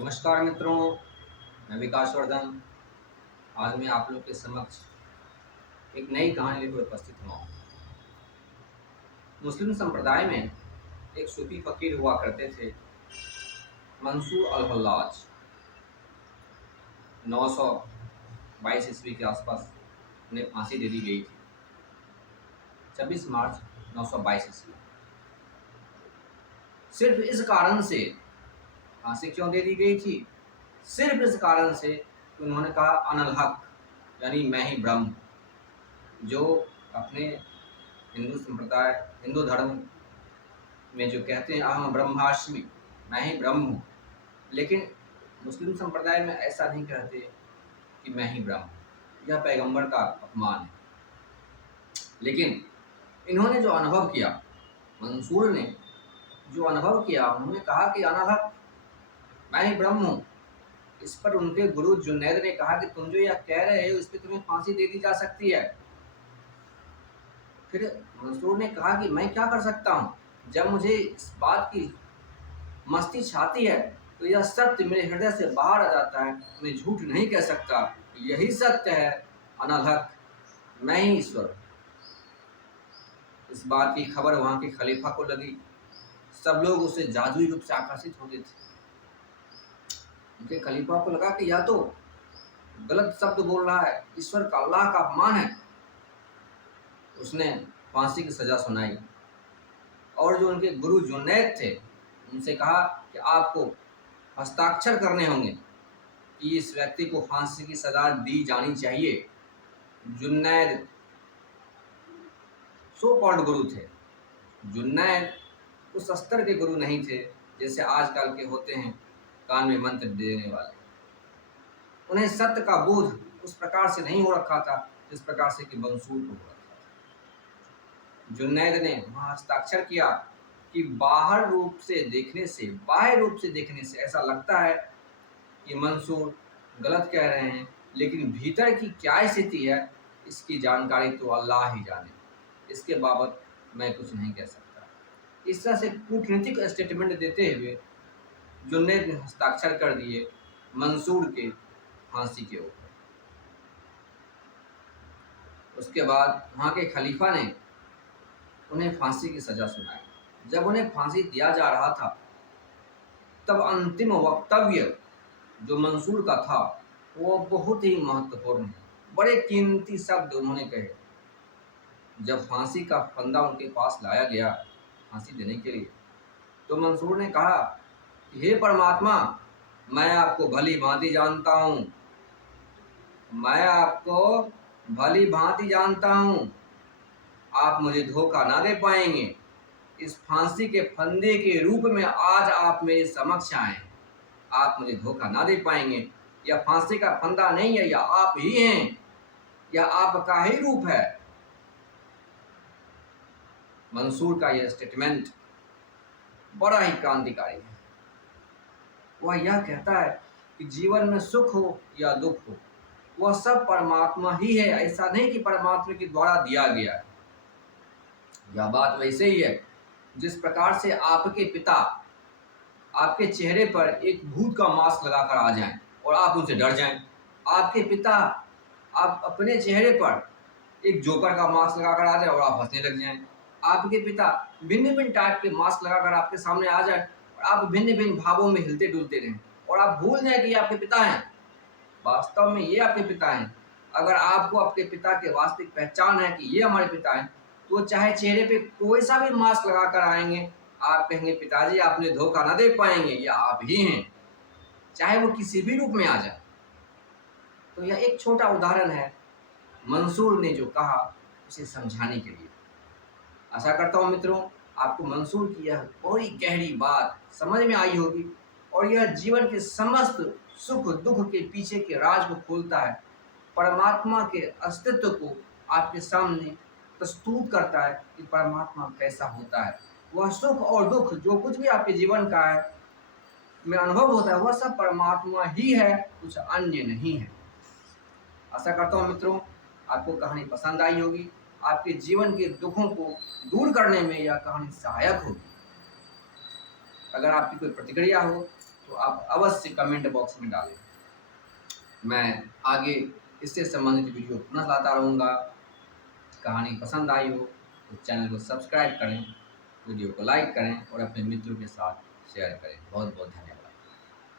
नमस्कार मित्रों, मैं विकास वर्धन। आज मैं आप लोग के समक्ष एक नई कहानी लेकर उपस्थित हुआ हूँ। मुस्लिम संप्रदाय में एक सूफी फकीर हुआ करते थे, मंसूर अल-हल्लाज। 922 ईस्वी के आसपास उन्हें फांसी दे दी गई थी। 26 मार्च 922 ईस्वी। सिर्फ इस कारण से फांसी क्यों दे दी गई थी? सिर्फ इस कारण से कि उन्होंने कहा अनल हक, यानी मैं ही ब्रह्म। जो अपने हिंदू संप्रदाय, हिंदू धर्म में जो कहते हैं अहम ब्रह्मास्मि, मैं ही ब्रह्म हूँ, लेकिन मुस्लिम संप्रदाय में ऐसा नहीं कहते कि मैं ही ब्रह्म हूँ। यह पैगंबर का अपमान है। लेकिन इन्होंने जो अनुभव किया, मंसूर ने जो अनुभव किया, उन्होंने कहा कि अनहक, मैं ही ब्रह्म हूँ। इस पर उनके गुरु जुनैद ने कहा कि तुम जो यह कह रहे हो, इस पर तुम्हें फांसी दे दी जा सकती है। फिर मंसूर ने कहा कि मैं क्या कर सकता हूँ? जब मुझे इस बात की मस्ती छाती है तो यह सत्य मेरे हृदय से बाहर आ जाता है। मैं झूठ नहीं कह सकता, यही सत्य है, अनल हक, मैं ही ईश्वर। इस बात की खबर वहाँ के खलीफा को लगी। सब लोग उससे जादुई रूप से आकर्षित हो गए थे। उनके खलीफा को लगा कि यह तो गलत शब्द बोल रहा है, ईश्वर का, अल्लाह का अपमान है। उसने फांसी की सजा सुनाई और जो उनके गुरु जुनैद थे उनसे कहा कि आपको हस्ताक्षर करने होंगे कि इस व्यक्ति को फांसी की सजा दी जानी चाहिए। जुनैद सो कॉल्ड गुरु थे। जुनैद उस स्तर के गुरु नहीं थे जैसे आजकल के होते हैं, कान में मंत्र देने वाले। उन्हें सत्य का बोध उस प्रकार से नहीं हो रखा था जिस प्रकार से कि मंसूर को हो रखा था। जुनैद ने वहाँ हस्ताक्षर किया कि बाहर रूप से देखने से, बाह्य रूप से देखने से ऐसा लगता है कि मंसूर गलत कह रहे हैं, लेकिन भीतर की क्या स्थिति है इसकी जानकारी तो अल्लाह ही जाने। इसके बाबत मैं कुछ नहीं कह सकता। इस तरह से कूटनीतिक स्टेटमेंट देते हुए जुनैद ने हस्ताक्षर कर दिए मंसूर के फांसी के ऊपर। उसके बाद वहाँ के खलीफा ने उन्हें फांसी की सज़ा सुनाई। जब उन्हें फांसी दिया जा रहा था तब अंतिम वक्तव्य जो मंसूर का था वो बहुत ही महत्वपूर्ण है। बड़े कीमती शब्द उन्होंने कहे। जब फांसी का फंदा उनके पास लाया गया फांसी देने के लिए, तो मंसूर ने कहा, हे परमात्मा, मैं आपको भली भांति जानता हूँ, मैं आपको भली भांति जानता हूँ, आप मुझे धोखा ना दे पाएंगे। इस फांसी के फंदे के रूप में आज आप मेरे समक्ष आए, आप मुझे धोखा ना दे पाएंगे। यह फांसी का फंदा नहीं है, यह आप ही हैं, यह आपका ही रूप है। मंसूर का यह स्टेटमेंट बड़ा ही क्रांतिकारी है। वह यह कहता है कि जीवन में सुख हो या दुख हो, वह सब परमात्मा ही है। ऐसा नहीं कि परमात्मा के द्वारा दिया गया है। यह बात वैसे ही है जिस प्रकार से आपके पिता आपके चेहरे पर एक भूत का मास्क लगाकर आ जाएं और आप उनसे डर जाएं। आपके पिता आप अपने चेहरे पर एक जोकर का मास्क लगाकर आ जाए और आप हंसने लग जाएं। आपके पिता भिन्न भिन्न टाइप के मास्क लगाकर आपके सामने आ जाए और आप भिन्न भिन्न भावों में हिलते डुलते रहें और आप भूल जाएं कि ये आपके पिता हैं। वास्तव में ये आपके पिता हैं। अगर आपको आपके पिता के वास्तविक पहचान है कि ये हमारे पिता हैं, तो चाहे चेहरे पे कोई सा भी मास्क लगाकर आएंगे, आप कहेंगे पिताजी आपने धोखा ना दे पाएंगे, ये आप ही हैं, चाहे वो किसी भी रूप में आ जाए। तो यह एक छोटा उदाहरण है मंसूर ने जो कहा उसे समझाने के लिए। आशा करता हूँ मित्रों आपको मंसूर की यह बड़ी गहरी बात समझ में आई होगी और यह जीवन के समस्त सुख दुख के पीछे के राज को खोलता है, परमात्मा के अस्तित्व को आपके सामने प्रस्तुत करता है कि परमात्मा कैसा होता है। वह सुख और दुख जो कुछ भी आपके जीवन का है में अनुभव होता है, वह सब परमात्मा ही है, कुछ अन्य नहीं है। आशा करता हूँ मित्रों आपको कहानी पसंद आई होगी, आपके जीवन के दुखों को दूर करने में यह कहानी सहायक होगी। अगर आपकी कोई प्रतिक्रिया हो तो आप अवश्य कमेंट बॉक्स में डालें। मैं आगे इससे संबंधित वीडियो पुनः लाता रहूँगा। कहानी पसंद आई हो तो चैनल को सब्सक्राइब करें, वीडियो को लाइक करें और अपने मित्रों के साथ शेयर करें। बहुत बहुत धन्यवाद।